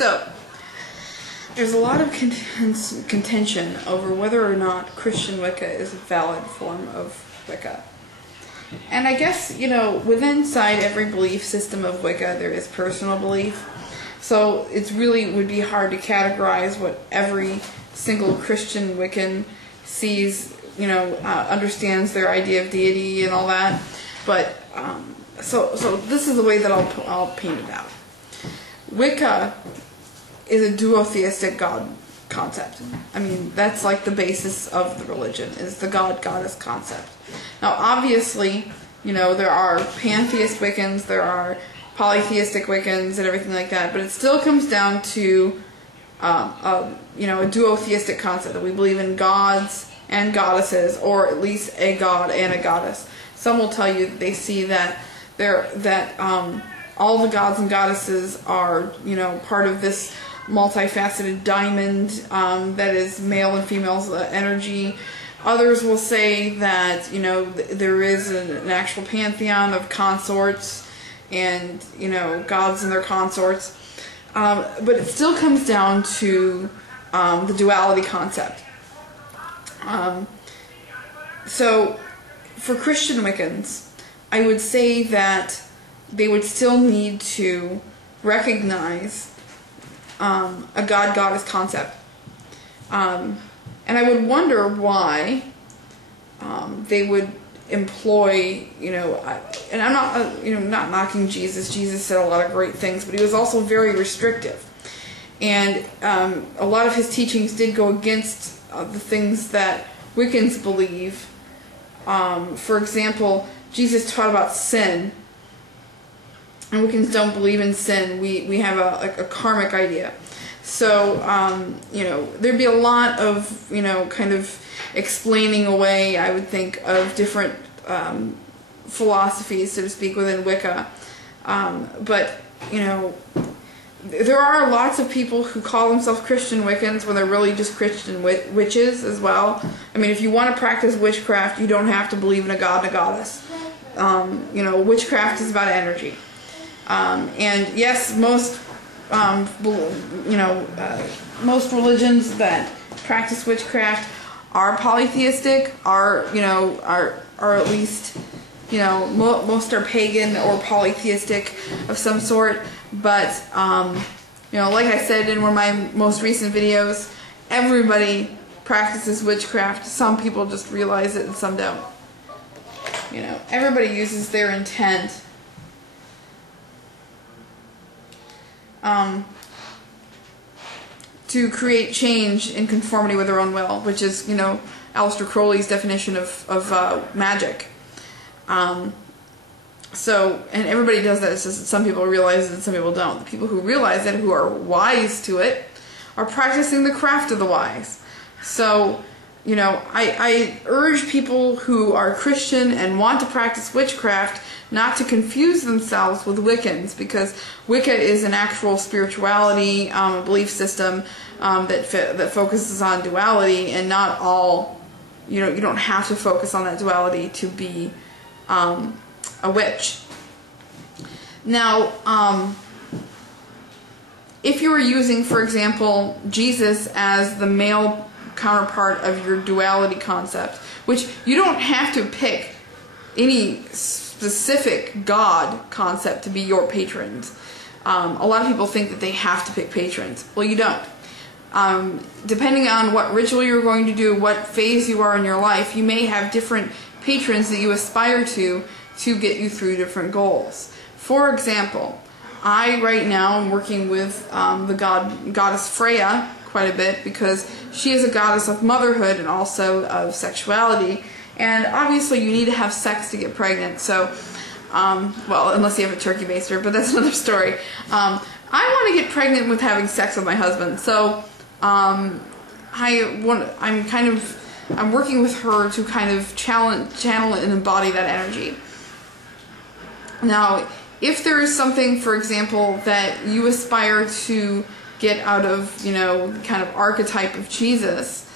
So, there's a lot of contention over whether or not Christian Wicca is a valid form of Wicca. And I guess, within inside every belief system of Wicca, there is personal belief. So it really would be hard to categorize what every single Christian Wiccan sees, understands their idea of deity and all that. But, so this is the way that I'll paint it out. Wicca is a duotheistic God concept. I mean, that's like the basis of the religion, is the God-goddess concept. Now, obviously, there are pantheist Wiccans, there are polytheistic Wiccans, and everything like that, but it still comes down to, a duotheistic concept, that we believe in gods and goddesses, or at least a god and a goddess. Some will tell you that they see that all the gods and goddesses are, part of this multifaceted diamond that is male and female energy. Others will say that, there is an actual pantheon of consorts and, gods and their consorts. But it still comes down to the duality concept. So, for Christian Wiccans, I would say that they would still need to recognize a God-goddess concept. And I would wonder why they would employ, and I'm not, not knocking Jesus. Jesus said a lot of great things, but he was also very restrictive. And a lot of his teachings did go against the things that Wiccans believe. For example, Jesus taught about sin. And Wiccans don't believe in sin. We have a karmic idea. So, there'd be a lot of, kind of explaining away, I would think, of different philosophies, so to speak, within Wicca. But, there are lots of people who call themselves Christian Wiccans when they're really just Christian witches as well. I mean, if you want to practice witchcraft, you don't have to believe in a god and a goddess. Witchcraft is about energy. And yes, most religions that practice witchcraft are polytheistic, are at least, most are pagan or polytheistic of some sort. But, like I said in one of my most recent videos, everybody practices witchcraft. Some people just realize it and some don't. Everybody uses their intent to create change in conformity with their own will, which is, Aleister Crowley's definition of magic. And everybody does that. It's just that some people realize it and some people don't. The people who realize it, who are wise to it, are practicing the craft of the wise. So, I urge people who are Christian and want to practice witchcraft not to confuse themselves with Wiccans, because Wicca is an actual spirituality, a belief system that focuses on duality, and not all, you don't have to focus on that duality to be a witch. Now, if you were using, for example, Jesus as the male counterpart of your duality concept, which you don't have to pick any specific God concept to be your patrons. A lot of people think that they have to pick patrons. Well, you don't. Depending on what ritual you're going to do, what phase you are in your life, you may have different patrons that you aspire to get you through different goals. For example, I right now am working with the goddess Freya quite a bit, because she is a goddess of motherhood and also of sexuality. And obviously you need to have sex to get pregnant. So, well, unless you have a turkey baster, but that's another story. I want to get pregnant with having sex with my husband. So, I'm working with her to kind of channel and embody that energy. Now, if there is something, for example, that you aspire to get out of, kind of archetype of Jesus,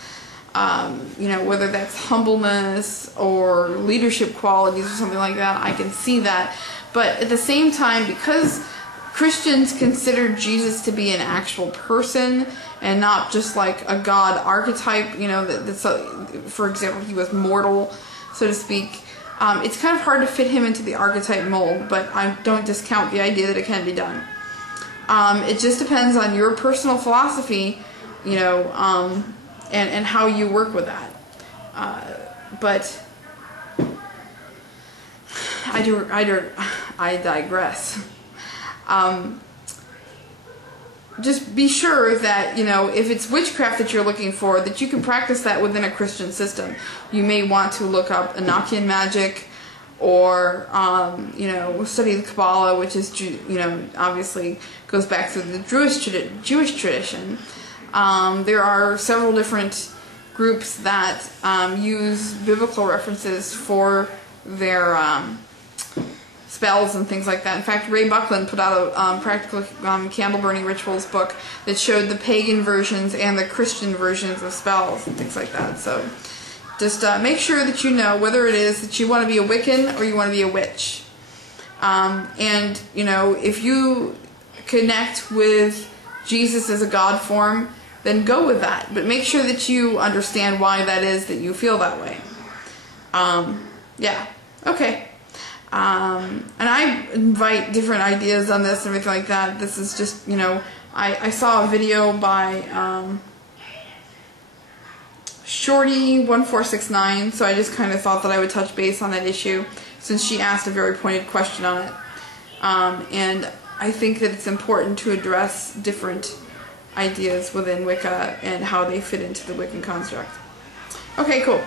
whether that's humbleness or leadership qualities or something like that, I can see that. But at the same time, because Christians consider Jesus to be an actual person and not just like a God archetype, you know, for example, he was mortal, so to speak. It's kind of hard to fit him into the archetype mold, but I don't discount the idea that it can be done. It just depends on your personal philosophy, you know, and how you work with that. But I digress. Just be sure that, you know, if it's witchcraft that you're looking for, that you can practice that within a Christian system. You may want to look up Enochian magic, or, you know, study the Kabbalah, which is, you know, obviously goes back to the Jewish tradition. There are several different groups that use biblical references for their spells and things like that. In fact, Ray Buckland put out a practical candle burning rituals book that showed the pagan versions and the Christian versions of spells and things like that. So just make sure that you know whether it is that you want to be a Wiccan or you want to be a witch. And, you know, if you connect with Jesus as a God form, then go with that. But make sure that you understand why that is that you feel that way. Yeah. Okay. And I invite different ideas on this and everything like that. This is just, you know, I saw a video by Shorty 1469, so I just kind of thought that I would touch base on that issue since she asked a very pointed question on it. And I think that it's important to address different ideas within Wicca and how they fit into the Wiccan construct. Okay, cool.